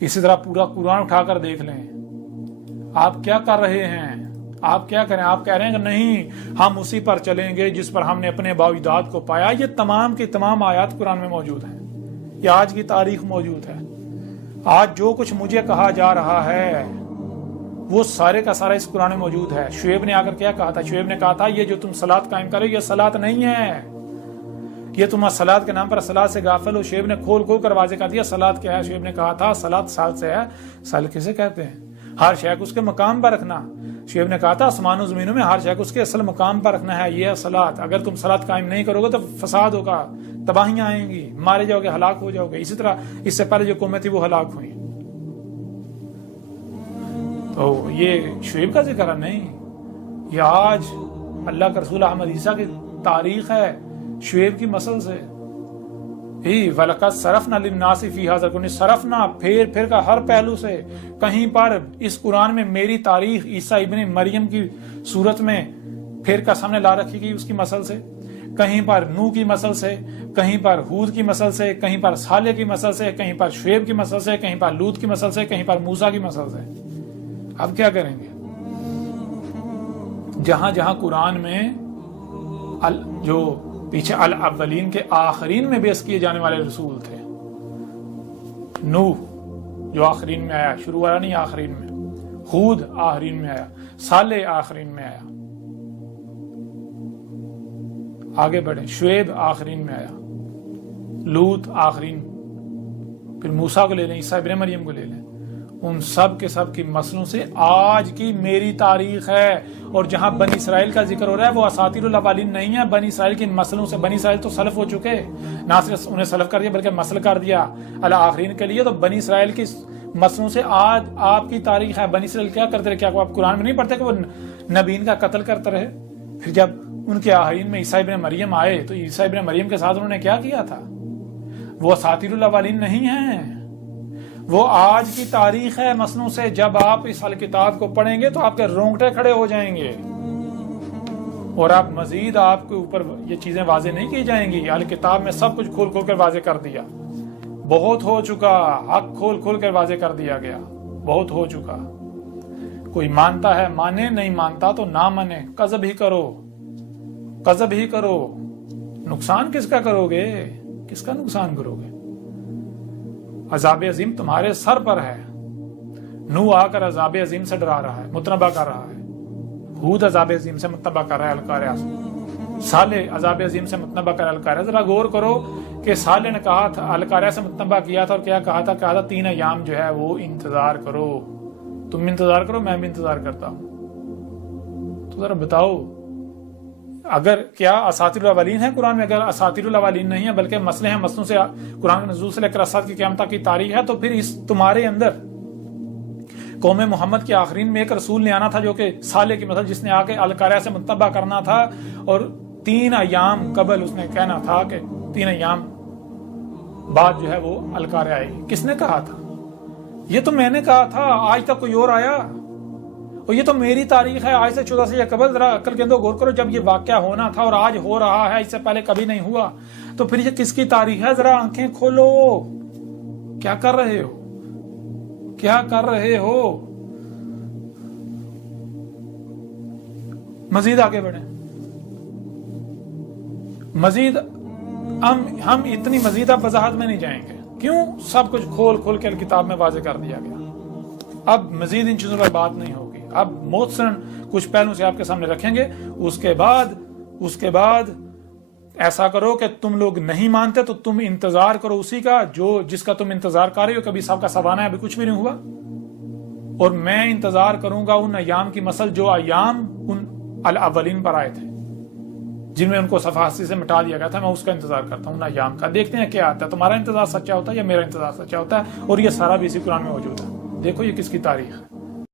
اسی طرح پورا قرآن اٹھا کر دیکھ لیں، آپ کیا کر رہے ہیں؟ آپ کیا کریں؟ آپ کہہ رہے ہیں کہ نہیں ہم اسی پر چلیں گے جس پر ہم نے اپنے باوجداد کو پایا۔ یہ تمام کی تمام آیات قرآن میں موجود ہیں، یہ آج کی تاریخ موجود ہے۔ آج جو کچھ مجھے کہا جا رہا ہے وہ سارے کا سارا اس قرآن میں موجود ہے۔ شعیب نے آ کر کیا کہا تھا؟ شعیب نے کہا تھا یہ جو تم صلاۃ قائم کرو یہ صلاۃ نہیں ہے، یہ تم صلاۃ کے نام پر صلاۃ سے غافل ہو۔ شعیب نے کھول کھول کر واضح کر دیا صلاۃ کیا ہے۔ شعیب نے کہا تھا صلاۃ سال سے ہے۔ سال کسے کہتے ہیں؟ ہر شے کو اس کے مقام پر رکھنا۔ شعیب نے کہا تھا آسمان و زمینوں میں ہر شے کو اس کے اصل مقام پر رکھنا ہے، یہ ہے صلاۃ۔ اگر تم صلاۃ قائم نہیں کرو گے تو فساد ہوگا، تباہیاں آئیں گی، مارے جاؤ گے، ہلاک ہو جاؤ گے۔ اسی طرح اس سے پہلے جو قومیں تھی وہ ہلاک ہوئی۔ تو یہ شعیب کا ذکر ہے نہیں، یہ آج اللہ کے رسول احمد عیسیٰ کی تاریخ ہے شعیب کی مسل سے۔ وَلَقَدْ صَرَفْنَا لِلنَّاسِ فِي هَذَا الْقُرْآنِ، صرفنا پھر کا ہر پہلو سے کہیں پر اس قرآن میں میری تاریخ عیسیٰ ابن مریم کی صورت میں پھر کا سامنے لا رکھی گئی اس کی مسل سے، کہیں پر نوح کی مسل سے، کہیں پر ہود کی مسل سے، کہیں پر صالح کی مسل سے، کہیں پر شعیب کی مسل سے، کہیں پر لوط کی مسل سے، کہیں پر موسیٰ کی مسل سے۔ اب کیا کریں گے؟ جہاں جہاں قرآن میں جو پیچھے الاولین کے آخرین میں بیعت کیے جانے والے رسول تھے، نوح جو آخرین میں آیا، شروع والا نہیں آخرین میں، ہود آخرین میں آیا، صالح آخرین میں آیا، آگے بڑھیں، شعیب آخرین میں آیا، لوط آخرین، پھر موسیٰ کو لے لیں، عیسیٰ ابن مریم کو لے لیں، ان سب کے سب کی مسلوں سے آج کی میری تاریخ ہے۔ اور جہاں بنی اسرائیل کا ذکر ہو رہا ہے وہ اساطیر الاولین نہیں ہے، بنی اسرائیل کی مسلوں سے۔ بنی اسرائیل تو سلف ہو چکے، نہ صرف انہیں سلف کر دیا بلکہ مسل کر دیا آخرین کے لیے۔ تو بنی اسرائیل کی مسلوں سے آج آپ کی تاریخ ہے۔ بنی اسرائیل کیا کرتے رہے؟ کیا آپ قرآن میں نہیں پڑھتے کہ وہ نبیین کا قتل کرتے رہے؟ پھر جب ان کے آخرین میں عیسیٰ ابن مریم آئے تو عیسیٰ ابن مریم کے ساتھ انہوں نے کیا کیا تھا؟ وہ اساطیر الاولین نہیں ہیں، وہ آج کی تاریخ ہے مسلوں سے۔ جب آپ اس الکتاب کو پڑھیں گے تو آپ کے رونگٹے کھڑے ہو جائیں گے، اور آپ مزید آپ کے اوپر یہ چیزیں واضح نہیں کی جائیں گی۔ الکتاب میں سب کچھ کھول کھول کر واضح کر دیا، بہت ہو چکا، حق کھول کھول کر واضح کر دیا گیا، بہت ہو چکا۔ کوئی مانتا ہے مانے، نہیں مانتا تو نہ مانے، کذب ہی کرو، کذب ہی کرو۔ نقصان کس کا کرو گے؟ کس کا نقصان کرو گے؟ عذاب عظیم تمہارے سر پر ہے۔ نوح آ کر عذاب عظیم سے ڈرا رہا ہے، متنبہ کر رہا ہے۔ ہود عذاب عظیم سے متنبہ کر رہا ہے، القاریہ سے۔ صالح عذاب عظیم سے متنبہ کر رہا ہے، القاریہ۔ ذرا غور کرو کہ صالح نے کہا تھا، القاریہ سے متنبہ کیا تھا اور کیا کہا تھا؟ کہا تھا 3 ایام جو ہے وہ انتظار کرو، تم انتظار کرو، میں بھی انتظار کرتا ہوں۔ تو ذرا بتاؤ، اگر کیا اساطیر الاولین ہے قرآن میں؟ اگر اساطیر الاولین نہیں ہے بلکہ مسئلے ہیں مسلوں سے، قرآن کے نزول سے لے کر اسد کی قیامت تک کی تاریخ ہے، تو پھر اس تمہارے اندر قوم محمد کے آخرین میں ایک رسول نے آنا تھا جو کہ صالح کی مثل، جس نے آ کے القاریہ سے متنبہ کرنا تھا، اور 3 ایام قبل اس نے کہنا تھا کہ 3 ایام بعد جو ہے وہ القاریہ آئے گی۔ کس نے کہا تھا؟ یہ تو میں نے کہا تھا، آج تک کوئی اور آیا؟ اور یہ تو میری تاریخ ہے، آج سے 1400 یا قبل۔ ذرا عقل کے اندر غور کرو، جب یہ واقعہ ہونا تھا اور آج ہو رہا ہے، اس سے پہلے کبھی نہیں ہوا، تو پھر یہ کس کی تاریخ ہے؟ ذرا آنکھیں کھولو، کیا کر رہے ہو؟ کیا کر رہے ہو؟ مزید آگے بڑھیں، مزید ہم اتنی مزید اب وضاحت میں نہیں جائیں گے، کیوں؟ سب کچھ کھول کھول کے کتاب میں واضح کر دیا گیا۔ اب مزید ان چیزوں پر بات نہیں ہوگی، اب موثراً کچھ پہلو سے آپ کے سامنے رکھیں گے۔ اس کے بعد ایسا کرو کہ تم لوگ نہیں مانتے تو تم انتظار کرو اسی کا جس کا تم انتظار کر رہے ہو۔ کبھی سب کا سوانہ ہے، ابھی کچھ بھی نہیں ہوا، اور میں انتظار کروں گا ان ایام کی مثل جو ایام ان الاولین پر آئے تھے، جن میں ان کو صفحاتی سے مٹا دیا گیا تھا۔ میں اس کا انتظار کرتا ہوں، ان ایام کا۔ دیکھتے ہیں کیا آتا ہے، تمہارا انتظار سچا ہوتا ہے یا میرا انتظار سچا ہوتا ہے، اور یہ سارا بھی اسی قرآن میں موجود ہے۔ دیکھو یہ کس کی تاریخ ہے۔